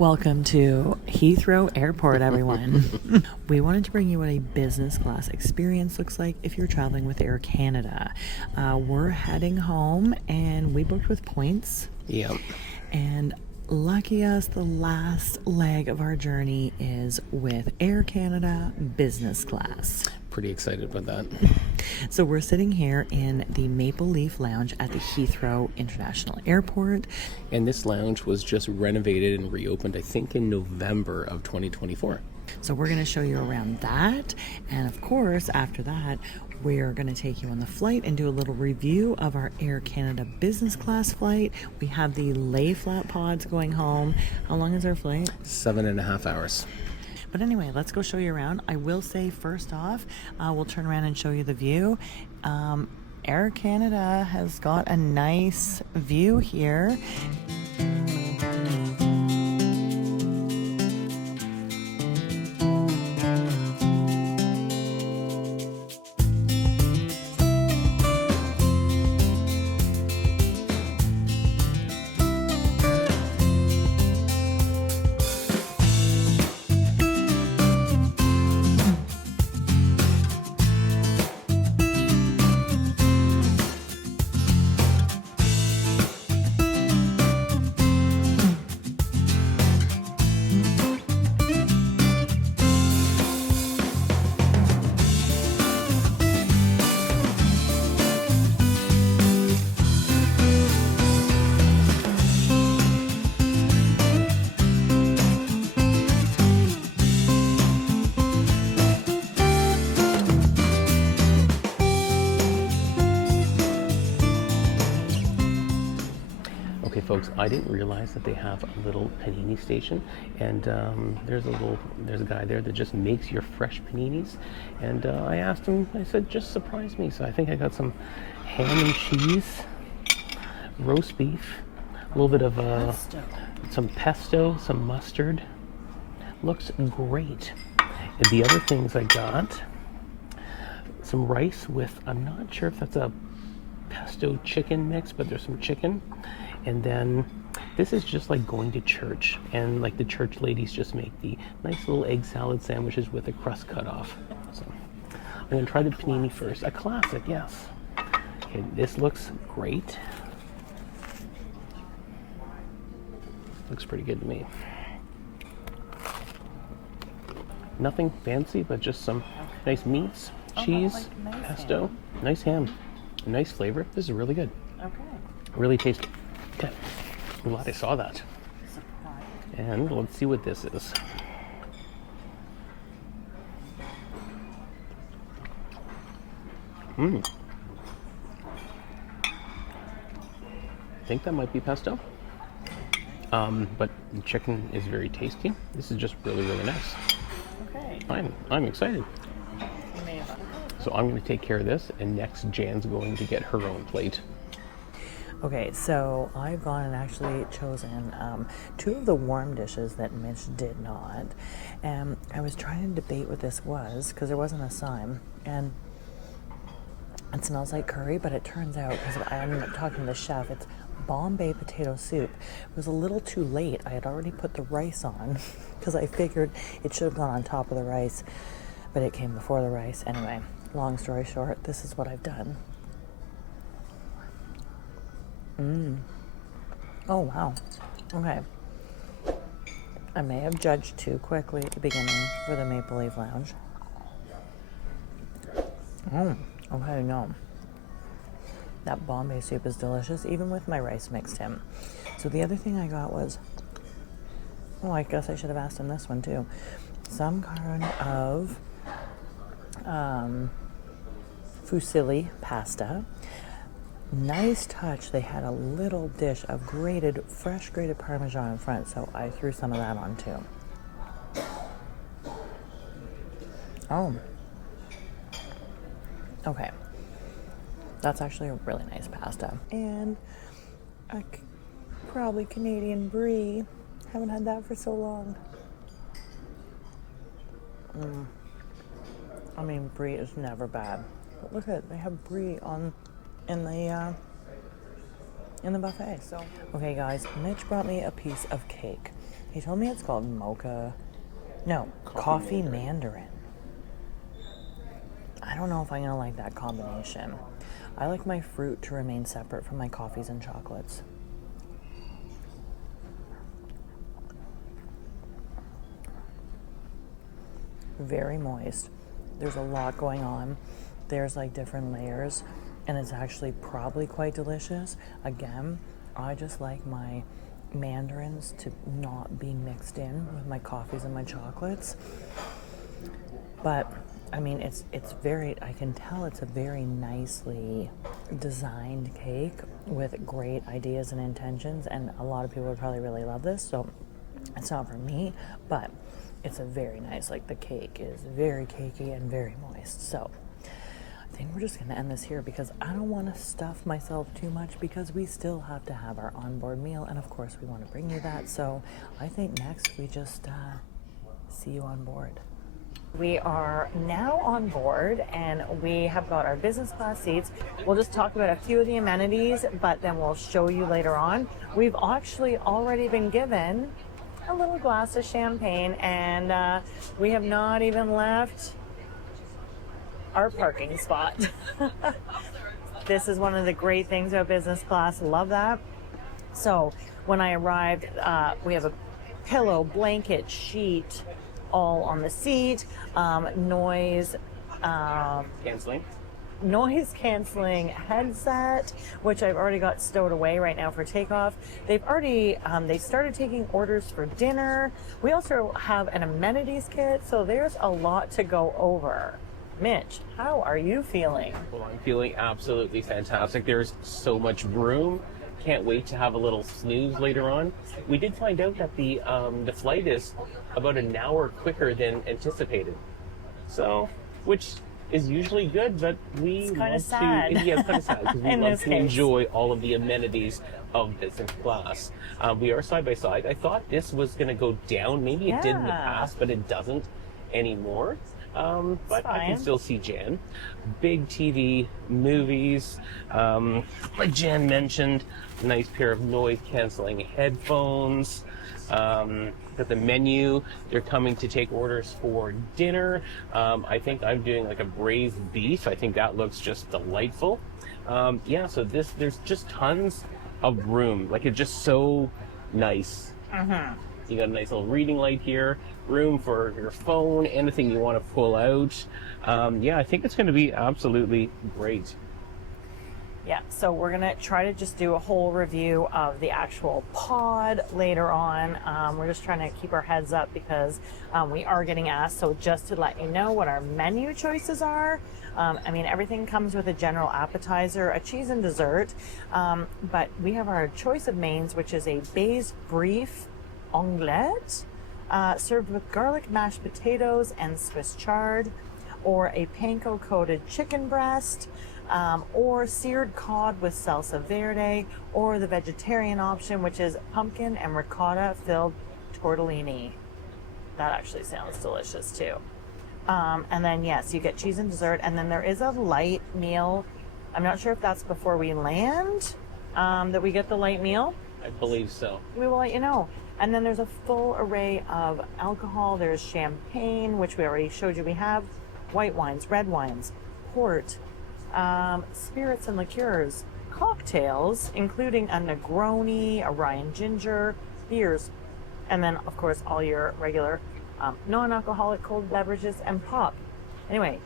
Welcome to Heathrow Airport, everyone. We wanted to bring you what a business class experience looks like if you're traveling with Air Canada. We're heading home and we booked with points. Yep. And lucky us, the last leg of our journey is with Air Canada business class. Pretty excited about that. So we're sitting here in the Maple Leaf Lounge at the Heathrow International Airport. And this lounge was just renovated and reopened, I think, in November of 2024. So we're going to show you around that. And of course, after that, we're going to take you on the flight and do a little review of our Air Canada business class flight. We have the lay flat pods going home. How long is our flight? 7.5 hours. But anyway, let's go show you around. I will say first off, we'll turn around and show you the view. Air Canada has got a nice view here. Okay, folks, I didn't realize that they have a little panini station, and there's a guy there that just makes your fresh paninis. And I asked him, I said, just surprise me. So I think I got some ham and cheese, roast beef, a little bit of some pesto, some mustard. Looks great. And the other things I got, some rice with, I'm not sure if that's a pesto chicken mix, but there's some chicken. And then this is just like going to church, and like the church ladies just make the nice little egg salad sandwiches with the crust cut off. So I'm gonna try the panini first. A classic, yes. Okay, this looks great. Looks pretty good to me. Nothing fancy, but just some nice meats, cheese, pesto, nice ham, nice flavor. This is really good. Okay. Really tasty. Okay, I'm glad I saw that. And let's see what this is. I think that might be pesto. But the chicken is very tasty. This is just really, really nice. Okay. I'm excited. So I'm going to take care of this, and next Jan's going to get her own plate. Okay, so I've gone and actually chosen two of the warm dishes that Mitch did not. And I was trying to debate what this was because there wasn't a sign. And it smells like curry, but it turns out, because I'm talking to the chef, it's Bombay potato soup. It was a little too late. I had already put the rice on because I figured it should have gone on top of the rice, but it came before the rice. Anyway, long story short, this is what I've done. Oh, wow. Okay. I may have judged too quickly at the beginning for the Maple Leaf Lounge. Okay, no. That Bombay soup is delicious, even with my rice mixed in. So the other thing I got was, I guess I should have asked him this one too. Some kind of fusilli pasta. Nice touch. They had a little dish of fresh grated Parmesan in front, so I threw some of that on too. Oh. Okay. That's actually a really nice pasta. And a probably Canadian brie. Haven't had that for so long. I mean, brie is never bad. But look at it. They have brie in the buffet. So okay, guys, Mitch brought me a piece of cake. He told me it's called mocha. No, coffee mandarin. I don't know if I'm going to like that combination. I like my fruit to remain separate from my coffees and chocolates. Very moist. There's a lot going on. There's like different layers, and it's actually probably quite delicious. Again, I just like my mandarins to not be mixed in with my coffees and my chocolates. But I mean, it's very, I can tell it's a very nicely designed cake with great ideas and intentions, and a lot of people would probably really love this. So it's not for me, but it's a very nice, like the cake is very cakey and very moist. So I think we're just going to end this here because I don't want to stuff myself too much because we still have to have our onboard meal, and of course we want to bring you that. So I think next we just see you on board. We are now on board and we have got our business class seats. We'll just talk about a few of the amenities, but then we'll show you later on. We've actually already been given a little glass of champagne, and we have not even left our parking spot. This is one of the great things about business class. Love that. So when I arrived, we have a pillow, blanket, sheet, all on the seat. Noise canceling headset, which I've already got stowed away right now for takeoff. They've already they started taking orders for dinner. We also have an amenities kit, so there's a lot to go over. Mitch, how are you feeling? Well, I'm feeling absolutely fantastic. There's so much room. Can't wait to have a little snooze later on. We did find out that the flight is about an hour quicker than anticipated. So, which is usually good, but we kind of sad. Yeah, it's kind of sad because we love to enjoy all of the amenities of business class. We are side by side. I thought this was going to go down. Maybe it did in the past, but it doesn't anymore. But I can still see Jan. Big TV, movies, like Jan mentioned, nice pair of noise-canceling headphones. Got the menu. They're coming to take orders for dinner. I think I'm doing like a braised beef. I think that looks just delightful. Yeah, so there's just tons of room. Like, it's just so nice. You got a nice little reading light here, room for your phone, anything you want to pull out. Yeah, I think it's going to be absolutely great. Yeah, so we're going to try to just do a whole review of the actual pod later on. We're just trying to keep our heads up because we are getting asked. So just to let you know what our menu choices are. I mean, everything comes with a general appetizer, a cheese and dessert. But we have our choice of mains, which is a base beef omelette served with garlic mashed potatoes and Swiss chard, or a panko coated chicken breast, or seared cod with salsa verde, or the vegetarian option, which is pumpkin and ricotta filled tortellini. That actually sounds delicious too. And then yes, you get cheese and dessert, and then there is a light meal. I'm not sure if that's before we land that we get the light meal. I believe so. We will let you know. And then there's a full array of alcohol. There's champagne, which we already showed you we have, white wines, red wines, port, spirits and liqueurs, cocktails, including a Negroni, a Ryan Ginger, beers, and then, of course, all your regular non-alcoholic cold beverages and pop. Anyway,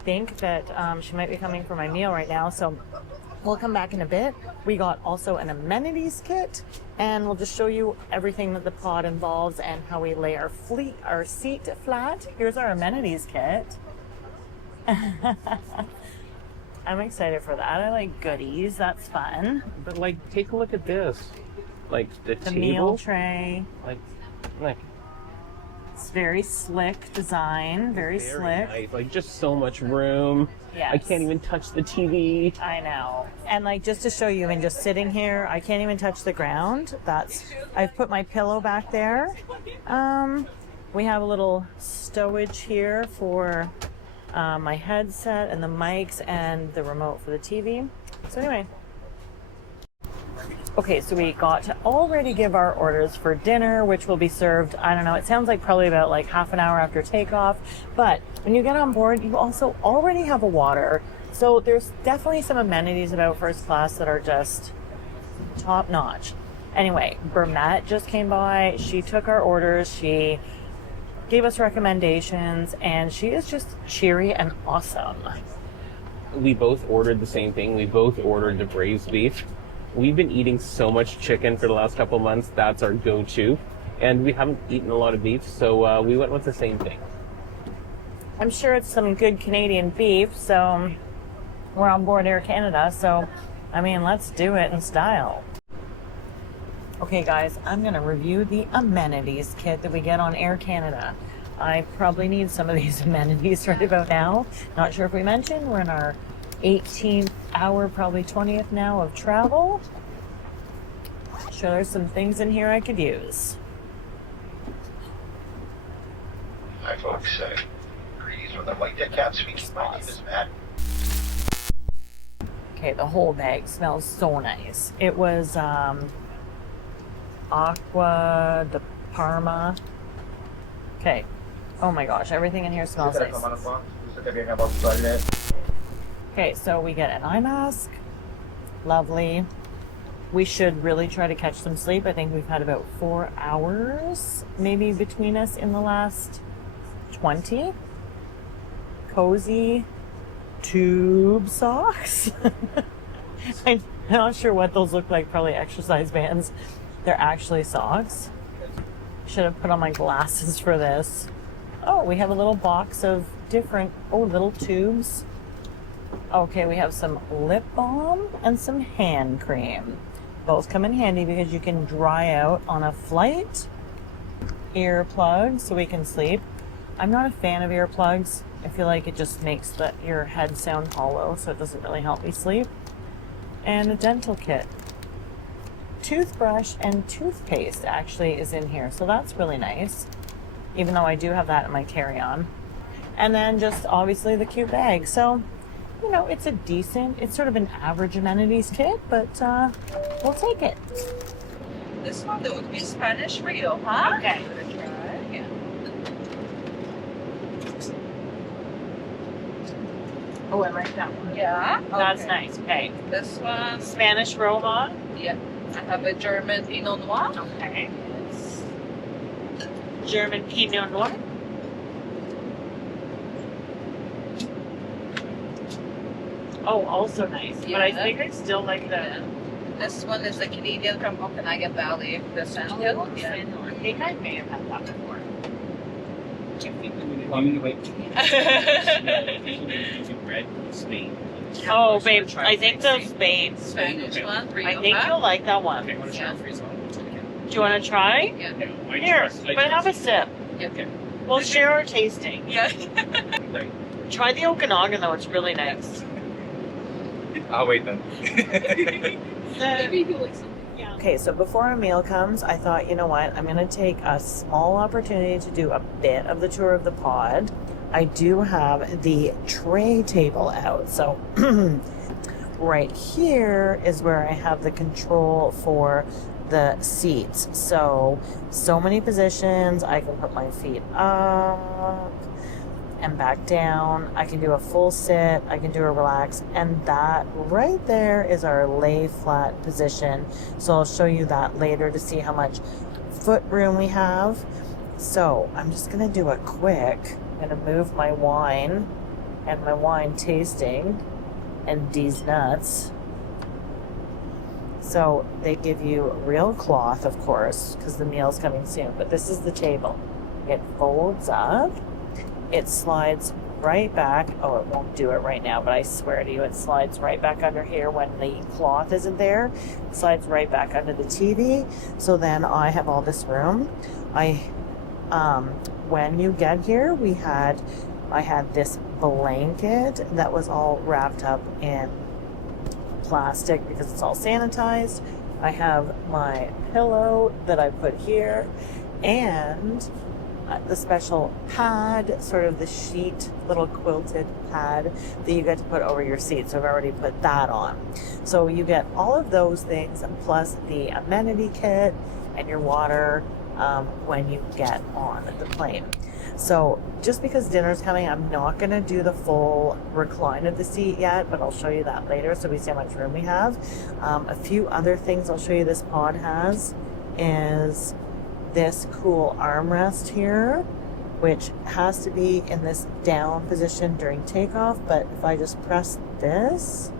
think that she might be coming for my meal right now, so we'll come back in a bit. We got also an amenities kit, and we'll just show you everything that the pod involves and how we lay our seat flat. Here's our amenities kit. I'm excited for that. I like goodies. That's fun. But like, take a look at this. Like the table, meal tray. Like. It's very slick design. Very slick. Nice. Like, just so much room. Yes. I can't even touch the TV. I know. And like, just to show you, and just sitting here, I can't even touch the ground. I've put my pillow back there. We have a little stowage here for my headset and the mics and the remote for the TV. So anyway. Okay, so we got to already give our orders for dinner, which will be served, I don't know, it sounds like probably about like half an hour after takeoff. But when you get on board, you also already have a water. So there's definitely some amenities about first class that are just top notch. Anyway, Burnett just came by. She took our orders. She gave us recommendations, and she is just cheery and awesome. We both ordered the same thing. We both ordered the braised beef. We've been eating so much chicken for the last couple of months. That's our go-to. And we haven't eaten a lot of beef, so we went with the same thing. I'm sure it's some good Canadian beef, so we're on board Air Canada, so I mean, let's do it in style. Okay guys, I'm gonna review the amenities kit that we get on Air Canada. I probably need some of these amenities right about now. Not sure if we mentioned, we're in our 18th hour, probably 20th now of travel. Sure, there's some things in here I could use. Hi folks, greetings from the White Deck Cab speaking. My name is Matt. Okay, the whole bag smells so nice. It was Aqua de Parma. Okay. Oh my gosh, everything in here smells nice. Okay, so we get an eye mask. Lovely. We should really try to catch some sleep. I think we've had about 4 hours maybe between us in the last 20. Cozy tube socks. I'm not sure what those look like, probably exercise bands. They're actually socks. Should have put on my glasses for this. Oh, we have a little box of different, little tubes. Okay, we have some lip balm and some hand cream. Both come in handy because you can dry out on a flight. Earplugs so we can sleep. I'm not a fan of earplugs. I feel like it just makes your head sound hollow, so it doesn't really help me sleep. And a dental kit. Toothbrush and toothpaste actually is in here, so that's really nice, even though I do have that in my carry-on. And then just obviously the cute bag. So, you know, it's sort of an average amenities kit, but we'll take it. This one that would be Spanish for you, huh? Okay. Yeah. Oh, I like that one. Yeah. That's okay. nice. Okay. This one, Spanish Roma. yeah. I have a German Pinot Noir. Okay. Yes. German Pinot Noir. Oh, also nice. But I Yeah. think I still like the Yeah. This one is a Canadian from Okanagan Valley. The Sandhill. Yeah. I think I may have had that before. Red Spain. Oh, babe, I think the Spain. Spanish one. I think you'll like that one. Okay, I want to try Yeah. it freeze on. Do you want to try? Yeah. Here, but have a sip. Okay. We'll share our tasting. Yeah. Try the Okanagan though; it's really nice. I'll wait then. Maybe he likes something. Okay, so before our meal comes, I thought, you know what? I'm going to take a small opportunity to do a bit of the tour of the pod. I do have the tray table out. So right here is where I have the control for the seats. So many positions. I can put my feet up and back down. I can do a full sit. I can do a relax. And that right there is our lay flat position. So I'll show you that later to see how much foot room we have. So I'm just going to do a quick. I'm going to move my wine and my wine tasting and these nuts. So they give you real cloth, of course, because the meal's coming soon. But this is the table. It folds up. It slides right back. Oh, it won't do it right now, but I swear to you, it slides right back under here when the cloth isn't there. It slides right back under the TV. So then I have all this room. When you get here, I had this blanket that was all wrapped up in plastic because it's all sanitized. I have my pillow that I put here, and the special pad, sort of the sheet, little quilted pad that you get to put over your seat. So I've already put that on. So you get all of those things plus the amenity kit and your water when you get on the plane. So just because dinner's coming, I'm not going to do the full recline of the seat yet, but I'll show you that later so we see how much room we have. A few other things I'll show you this pod has is this cool armrest here, which has to be in this down position during takeoff, but if I just press this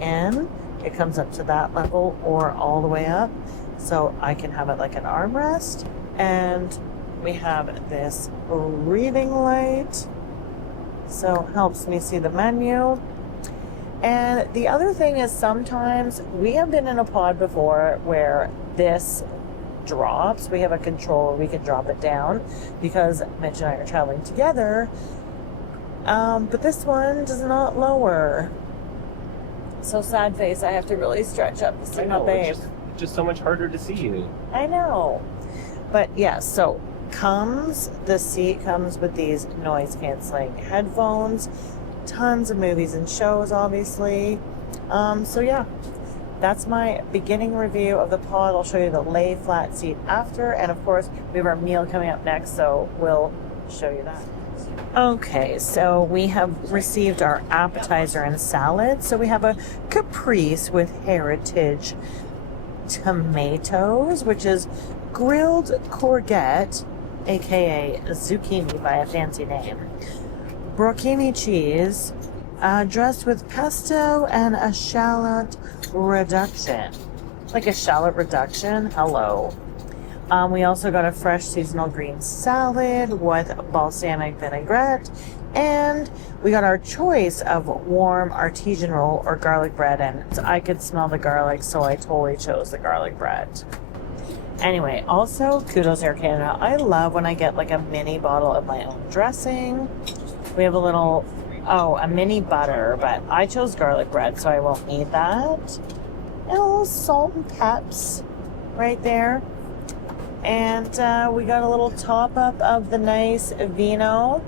in, it comes up to that level or all the way up, so I can have it like an armrest. And we have this reading light, so it helps me see the menu. And the other thing is, sometimes we have been in a pod before where this drops. We have a control, we can drop it down because Mitch and I are traveling together, but this one does not lower. So sad face, I have to really stretch up to see my babe. It's just so much harder to see you. I know. But yeah, so the seat comes with these noise canceling headphones, tons of movies and shows, obviously. So yeah, that's my beginning review of the pod. I'll show you the lay flat seat after, and of course we have our meal coming up next, so we'll show you that. Okay, so we have received our appetizer and salad. So we have a caprese with heritage tomatoes, which is grilled courgette, aka zucchini by a fancy name, brocchini cheese, dressed with pesto and a shallot reduction. Like a shallot reduction? Hello. We also got a fresh seasonal green salad with balsamic vinaigrette, and we got our choice of warm artisanal or garlic bread, and I could smell the garlic, so I totally chose the garlic bread. Anyway, also kudos Air Canada. I love when I get like a mini bottle of my own dressing. We have a mini butter, but I chose garlic bread, so I won't need that. And a little salt and peps right there. And we got a little top up of the nice vino.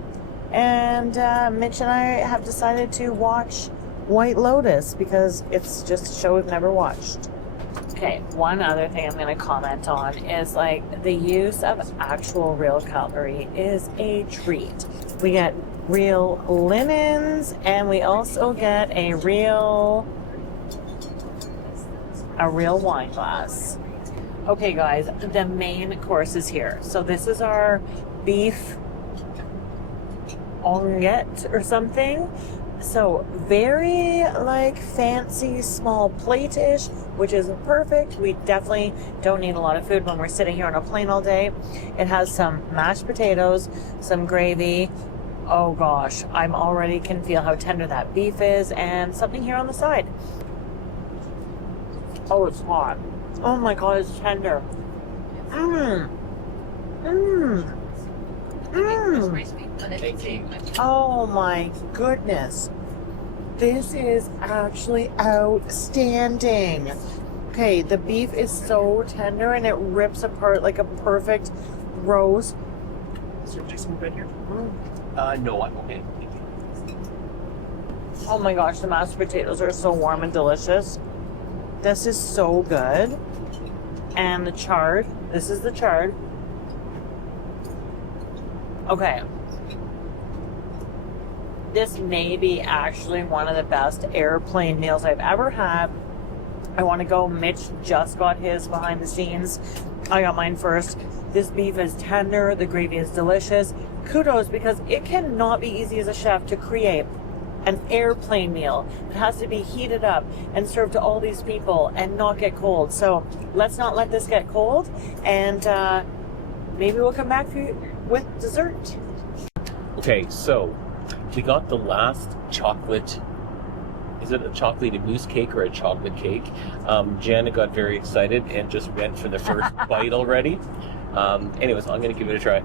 And Mitch and I have decided to watch White Lotus because it's just a show we've never watched. Okay, one other thing I'm going to comment on is like the use of actual real cutlery is a treat. We get real linens, and we also get a real wine glass. Okay guys, the main course is here. So this is our beef omelette or something. So very like fancy small plate-ish, which is perfect. We definitely don't need a lot of food when we're sitting here on a plane all day. It has some mashed potatoes, some gravy. Oh gosh, I'm already can feel how tender that beef is, and something here on the side. Oh, it's hot. Oh my god, it's tender. Oh my goodness. This is actually outstanding. Okay, the beef is so tender and it rips apart like a perfect roast. Is there some bread here? No, I'm okay. Oh my gosh, the mashed potatoes are so warm and delicious. This is so good. And the chard. This is the chard. Okay. This may be actually one of the best airplane meals I've ever had. I want to go. Mitch just got his behind the scenes. I got mine first. This beef is tender. The gravy is delicious. Kudos, because it cannot be easy as a chef to create an airplane meal. It has to be heated up and served to all these people and not get cold. So let's not let this get cold, and maybe we'll come back with dessert. Okay, so we got the last chocolate. Is it a chocolate mousse cake or a chocolate cake? Janet got very excited and just went for the first bite already. Anyways, I'm going to give it a try.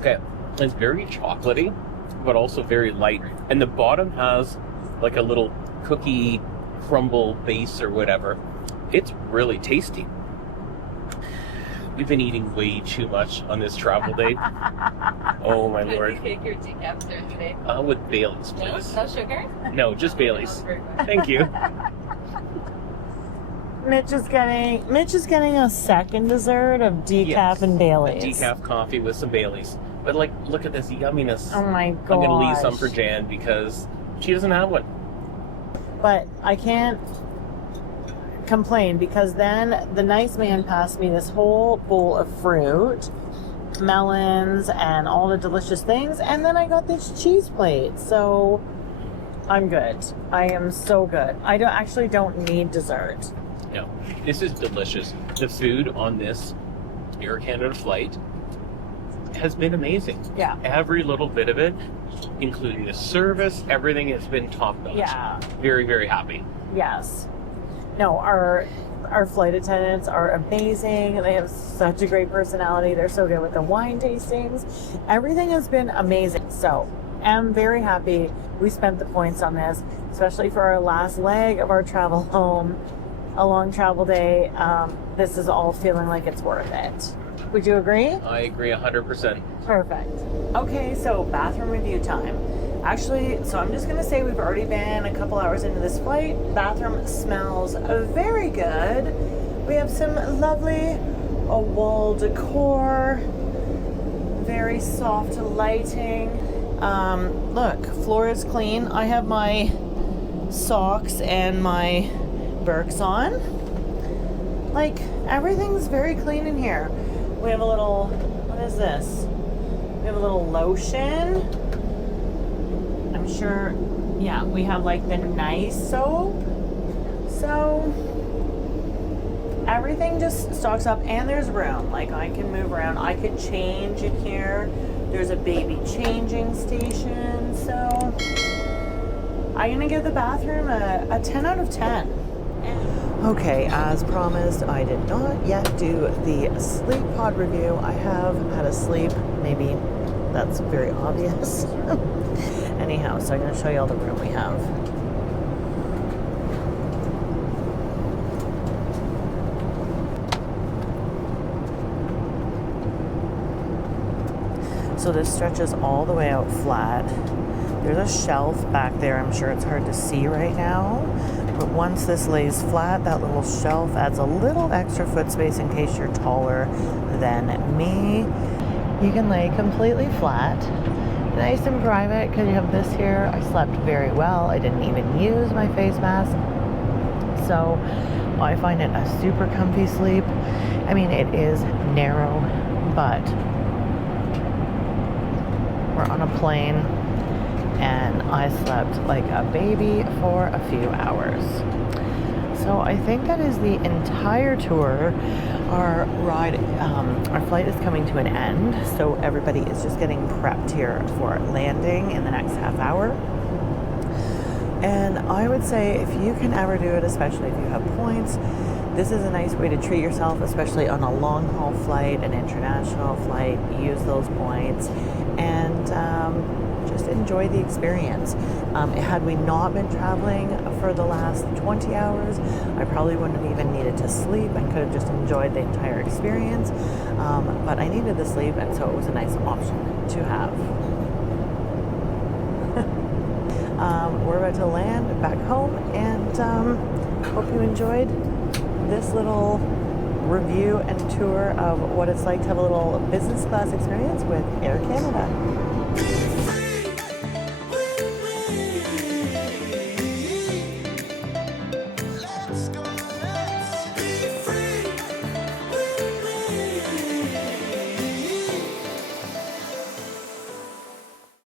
Okay, it's very chocolatey, but also very light. And the bottom has like a little cookie crumble base or whatever. It's really tasty. We've been eating way too much on this travel day. Oh my Did lord. you take your decaf there today? With Bailey's, No, please. no sugar? No, just Bailey's. Very good. Thank you. Mitch is getting a second dessert of decaf Yes, and a Bailey's. decaf coffee with some Baileys. But like, look at this yumminess. Oh my god. I'm gonna leave some for Jan because she doesn't have one. But I can't complain because then the nice man passed me this whole bowl of fruit, melons, and all the delicious things, and then I got this cheese plate. So I'm good. I am so good. I don't need dessert. No, this is delicious. The food on this Air Canada flight has been amazing. Yeah. Every little bit of it, including the service, everything has been top notch. Yeah. Very, very happy. Yes. No, our flight attendants are amazing. They have such a great personality. They're so good with the wine tastings. Everything has been amazing. So I'm very happy we spent the points on this, especially for our last leg of our travel home, a long travel day. This is all feeling like it's worth it. Would you agree? I agree 100%. Perfect. Okay, so bathroom review time. Actually, so I'm just gonna say we've already been a couple hours into this flight. Bathroom smells very good. We have some lovely wall decor, very soft lighting. Look, floor is clean. I have my socks and my Birks on. Like, everything's very clean in here. We have a little, what is this? We have a little lotion. I'm sure, yeah, we have like the nice soap. So, everything just stocks up, and there's room. Like, I can move around. I could change in here. There's a baby changing station. So, I'm gonna give the bathroom a 10 out of 10. Okay, as promised, I did not yet do the sleep pod review. I have had a sleep, maybe that's very obvious. Anyhow, so I'm going to show you all the room we have. So this stretches all the way out flat. There's a shelf back there. I'm sure it's hard to see right now. But once this lays flat, that little shelf adds a little extra foot space in case you're taller than me. You can lay completely flat. Nice and private because you have this here. I slept very well. I didn't even use my face mask. So I find it a super comfy sleep. I mean, it is narrow, but we're on a plane. And I slept like a baby for a few hours. So I think that is the entire tour. Our ride, our flight is coming to an end, so everybody is just getting prepped here for landing in the next half hour. And I would say if you can ever do it, especially if you have points, this is a nice way to treat yourself, especially on a long haul flight, an international flight. Use those points and just enjoy the experience. Had we not been traveling for the last 20 hours, I probably wouldn't have even needed to sleep and could have just enjoyed the entire experience. But I needed the sleep, and so it was a nice option to have. We're about to land back home, and hope you enjoyed this little review and tour of what it's like to have a little business class experience with Air Canada.